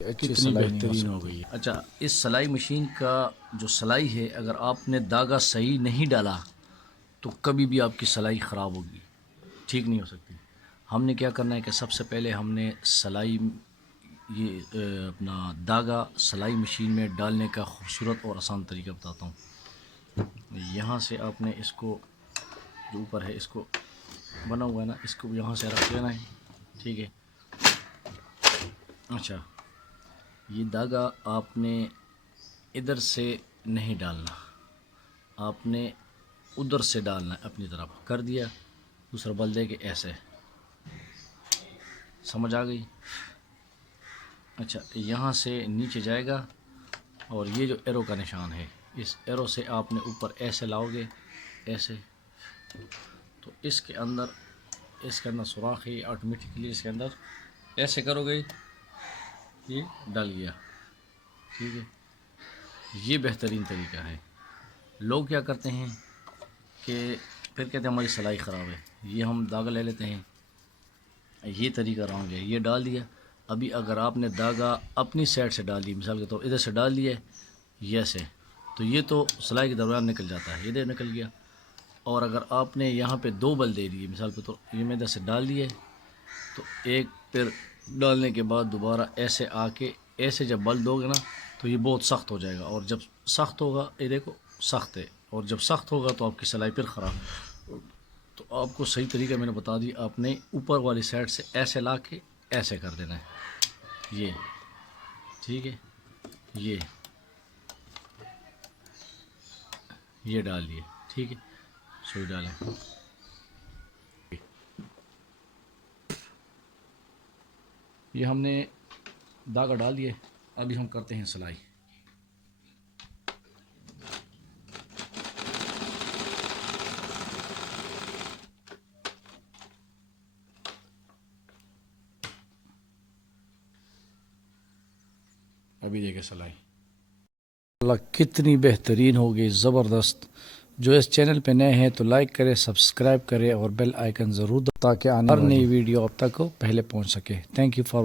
کتنی بہترین ہو گئی ہے۔ اچھا، اس سلائی مشین کا جو سلائی ہے، اگر آپ نے داغا صحیح نہیں ڈالا تو کبھی بھی آپ کی سلائی خراب ہوگی، ٹھیک نہیں ہو سکتی۔ ہم نے کیا کرنا ہے کہ سب سے پہلے ہم نے سلائی یہ اپنا داغا سلائی مشین میں ڈالنے کا خوبصورت اور آسان طریقہ بتاتا ہوں۔ یہاں سے آپ نے اس کو جو اوپر ہے اس کو بنا ہوا ہے نا، اس کو یہاں سے رکھ لینا ہے، ٹھیک ہے۔ اچھا، یہ داغا آپ نے ادھر سے نہیں ڈالنا، آپ نے ادھر سے ڈالنا ہے، اپنی طرف کر دیا، دوسرا بل دے کے ایسے، سمجھ آ گئی؟ اچھا، یہاں سے نیچے جائے گا اور یہ جو ایرو کا نشان ہے، اس ایرو سے آپ نے اوپر ایسے لاؤ گے، ایسے، تو اس کے اندر سوراخ ہے، آٹومیٹکلی اس کے اندر ایسے کرو گے، یہ ڈال گیا، ٹھیک ہے۔ یہ بہترین طریقہ ہے۔ لوگ کیا کرتے ہیں کہ پھر کہتے ہیں ہماری سلائی خراب ہے، یہ ہم داغا لے لیتے ہیں، یہ طریقہ رانگ ہے، یہ ڈال دیا۔ ابھی اگر آپ نے داغا اپنی سائڈ سے ڈال دی، مثال کے طور ادھر سے ڈال دیا یہ سے، تو یہ تو سلائی کے دوران نکل جاتا ہے، یہ ادھر نکل گیا۔ اور اگر آپ نے یہاں پہ دو بل دے دیے، مثال کے طور یہ میں ادھر سے ڈال دیے، تو ایک پھر ڈالنے کے بعد دوبارہ ایسے آ کے ایسے جب بل دو گے نا تو یہ بہت سخت ہو جائے گا، اور جب سخت ہوگا یہ دیکھو سخت ہے، اور جب سخت ہوگا تو آپ کی سلائی پھر خراب۔ تو آپ کو صحیح طریقہ میں نے بتا دی، آپ نے اوپر والی سائڈ سے ایسے لا کے ایسے کر دینا ہے، یہ ٹھیک ہے، یہ ڈال دیے، ٹھیک ہے، سوئی ڈالیں، یہ ہم نے داغا ڈال دیے۔ ابھی ہم کرتے ہیں سلائی۔ ابھی دیکھیں سلائی اللہ کتنی بہترین ہو گئی، زبردست۔ جو اس چینل پہ نئے ہیں تو لائک کرے، سبسکرائب کرے اور بیل آئیکن ضرور دو تاکہ آنے والی نئی ویڈیو اب تک پہلے پہنچ سکے۔ Thank you for